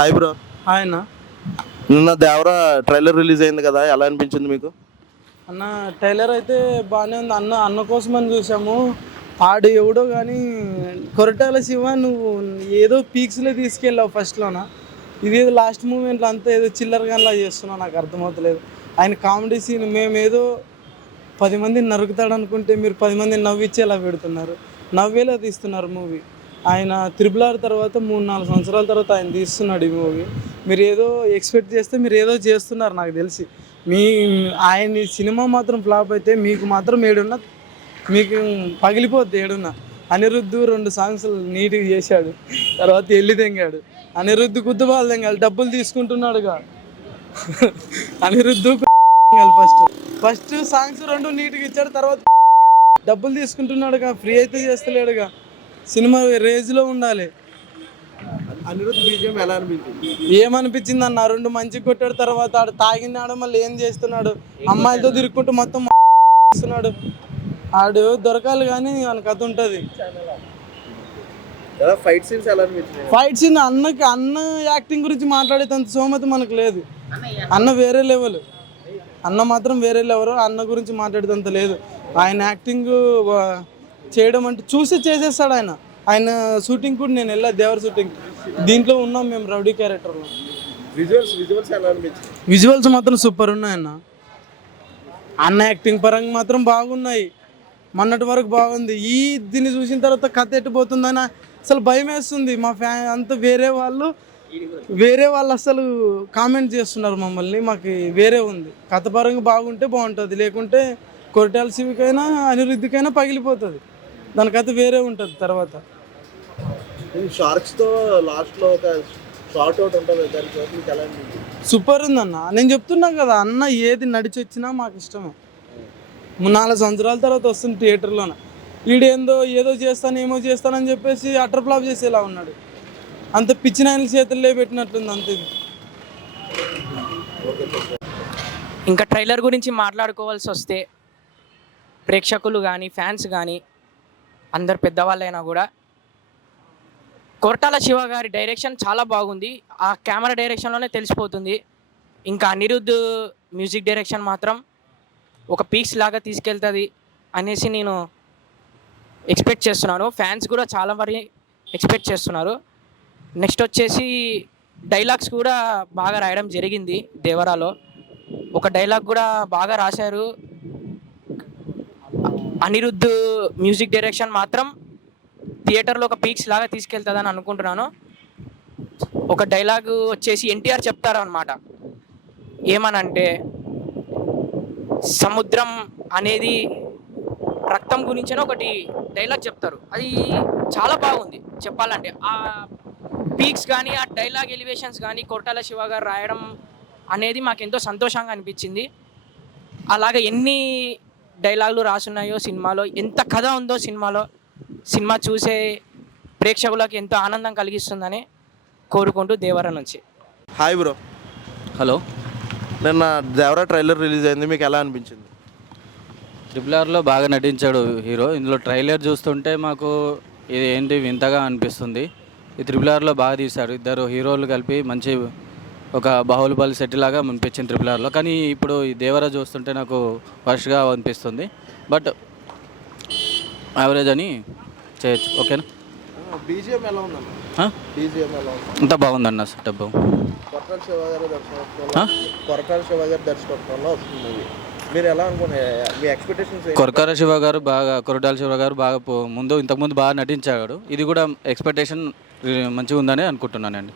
Hi bro. ఆయన నిన్న Devara trailer release అయింది కదా, ఎలా అనిపించింది మీకు? అన్న టైలర్ అయితే బాగానే ఉంది అన్న. అన్న కోసమని చూసాము. ఆడు ఎవడో కానీ కొరటాల శివ నువ్వు ఏదో పీక్స్లో తీసుకెళ్ళావు ఫస్ట్లోన. ఇదేదో లాస్ట్ మూమెంట్లో అంతా ఏదో చిల్లరగానిలా చేస్తున్నావు, నాకు అర్థమవుతలేదు. ఆయన కామెడీ సీన్ మేమేదో 10 మందిని నరుకుతాడు అనుకుంటే మీరు 10 మందిని నవ్విచ్చేలా పెడుతున్నారు, నవ్వేలా తీస్తున్నారు మూవీ. ఆయన త్రిబుల్ తర్వాత 3-4 సంవత్సరాల తర్వాత ఆయన తీస్తున్నాడు ఈ మూవీ. మీరు ఏదో ఎక్స్పెక్ట్ చేస్తే మీరు ఏదో చేస్తున్నారు నాకు తెలిసి. మీ ఆయన సినిమా మాత్రం ఫ్లాప్ అయితే మీకు మాత్రం ఏడున్నా మీకు పగిలిపోద్ది. ఏడున్నా అనిరుద్ధు 2 సాంగ్స్ నీట్గా చేశాడు, తర్వాత ఎల్లి తెంగాడు. అనిరుద్ధు కుద్దుబాలు తెంగాలి, డబ్బులు తీసుకుంటున్నాడుగా. అనిరుద్ధు ఫస్ట్ సాంగ్స్ 2 నీట్గా ఇచ్చాడు, తర్వాత డబ్బులు తీసుకుంటున్నాడుగా, ఫ్రీ అయితే చేస్తలేడుగా. సినిమా రేంజ్లో ఉండాలి. అనిరుద్ధ్ బీజిఎం ఎలా అనిపించింది? ఏమనిపించింది అన్న, 2 మంచిగా కొట్టాడు, తర్వాత ఆడు తాగినాడు, మళ్ళీ ఏం చేస్తున్నాడు, అమ్మాయిలతో తిరుక్కుంటూ మొత్తం చేస్తున్నాడు. ఆడు దొరకాలి కానీ మన కథ ఉంటుంది. ఫైట్ సీన్స్ ఎలా అనిపించింది? ఫైట్ సీన్ అన్న యాక్టింగ్ గురించి మాట్లాడేంత సోమత మనకు లేదు. అన్న వేరే లెవెల్, అన్న మాత్రం వేరే లెవెల్. అన్న గురించి మాట్లాడేంత లేదు. ఆయన యాక్టింగ్ చేయడం అంటే చూసి చేసేస్తాడు ఆయన. ఆయన షూటింగ్ కూడా నేను వెళ్ళా, దేవర షూటింగ్. దీంట్లో ఉన్నాం మేము రౌడీ క్యారెక్టర్లో. విజువల్స్ ఎలా అనిపించింది? విజువల్స్ మాత్రం సూపర్ ఉన్నాయన్న. అన్న యాక్టింగ్ పరంగా మాత్రం బాగున్నాయి. మొన్నటి వరకు బాగుంది. దీన్ని చూసిన తర్వాత కథ ఎట్టిపోతుందని అసలు భయం వేస్తుంది. మా అంతా వేరే వాళ్ళు అసలు కామెంట్ చేస్తున్నారు మమ్మల్ని. మాకు వేరే ఉంది. కథ పరంగా బాగుంటే బాగుంటుంది, లేకుంటే కొరటాల శివకైనా అనిరుద్ధికైనా పగిలిపోతుంది. దాని కథ వేరే ఉంటుంది. తర్వాత షార్క్స్తో లాస్ట్లో ఒక షార్ట్ అవుట్ ఉంటుంది, దానికి ఎలా అనిపించింది? సూపర్ ఉందన్న. నేను చెప్తున్నా కదా, అన్న ఏది నడిచి వచ్చినా మాకు ఇష్టమే. 4 సంవత్సరాల తర్వాత వస్తుంది థియేటర్లోన. వీడేందో ఏదో ఏమో చేస్తానని చెప్పేసి అటర్ ఫ్లాప్ చేసేలా ఉన్నాడు. అంత పిచ్చిన ఆయన చేతుల్లో పెట్టినట్లుంది అంత. ఇది ఇంకా ట్రైలర్ గురించి మాట్లాడుకోవాల్సి వస్తే, ప్రేక్షకులు కానీ ఫ్యాన్స్ కానీ అందరు పెద్దవాళ్ళైనా కూడా కొరటాల శివ గారి డైరెక్షన్ చాలా బాగుంది. ఆ కెమెరా డైరెక్షన్లోనే తెలిసిపోతుంది. ఇంకా అనిరుద్ధ్ మ్యూజిక్ డైరెక్షన్ మాత్రం ఒక పీక్స్ లాగా తీసుకెళ్తుంది అనేసి నేను ఎక్స్పెక్ట్ చేస్తున్నాను. ఫ్యాన్స్ కూడా చాలా మరి ఎక్స్పెక్ట్ చేస్తున్నారు. నెక్స్ట్ వచ్చేసి డైలాగ్స్ కూడా బాగా రాయడం జరిగింది దేవరాలో. ఒక డైలాగ్ కూడా బాగా రాశారు. అనిరుద్ధ్ మ్యూజిక్ డైరెక్షన్ మాత్రం థియేటర్లో ఒక పీక్స్ లాగా తీసుకెళ్తుందని అనుకుంటున్నాను. ఒక డైలాగ్ వచ్చేసి ఎన్టీఆర్ చెప్తారు అనమాట. ఏమనంటే, సముద్రం అనేది రక్తం గురించిన ఒకటి డైలాగ్ చెప్తారు. అది చాలా బాగుంది చెప్పాలంటే. ఆ పీక్స్ కానీ ఆ డైలాగ్ ఎలివేషన్స్ కానీ కొరటాల శివ గారు రాయడం అనేది మాకు ఎంతో సంతోషంగా అనిపించింది. అలాగే ఎన్ని డైలాగులు రాసున్నాయో సినిమాలో, ఎంత కథ ఉందో సినిమా చూసే ప్రేక్షకులకు ఎంతో ఆనందం కలిగిస్తుందని కోరుకుంటూ దేవరా నుంచి. Hi bro. హలో. నిన్న దేవరా ట్రైలర్ రిలీజ్ అయింది, మీకు ఎలా అనిపించింది? RRRలో బాగా నటించాడు హీరో. ఇందులో ట్రైలర్ చూస్తుంటే మాకు ఇది ఏంటి వింతగా అనిపిస్తుంది. ఈ RRRలో బాగా తీశాడు. 2 హీరోలు కలిపి మంచి ఒక బాహుబలి సెట్ లాగా అనిపించింది RRRలో. కానీ ఇప్పుడు ఈ దేవరా చూస్తుంటే నాకు వర్ష్గా అనిపిస్తుంది. బట్ యావరేజ్ అని చేయొచ్చు. ఓకేనా? బీజిఎం ఎలా ఉందన్న? బీజిఎం ఎలా ఉంది? అంతా బాగుందన్న. సెటప్ కొరటాల శివ గారి దర్శకత్వంలో వస్తుంది. మీరు ఎలా అనుకున్నారు? మీ ఎక్స్పెక్టేషన్స్? కొరటాల శివ గారు బాగా ఇంతకుముందు బాగా నటించాడు. ఇది కూడా ఎక్స్పెక్టేషన్ మంచిగా ఉందని అనుకుంటున్నానండి.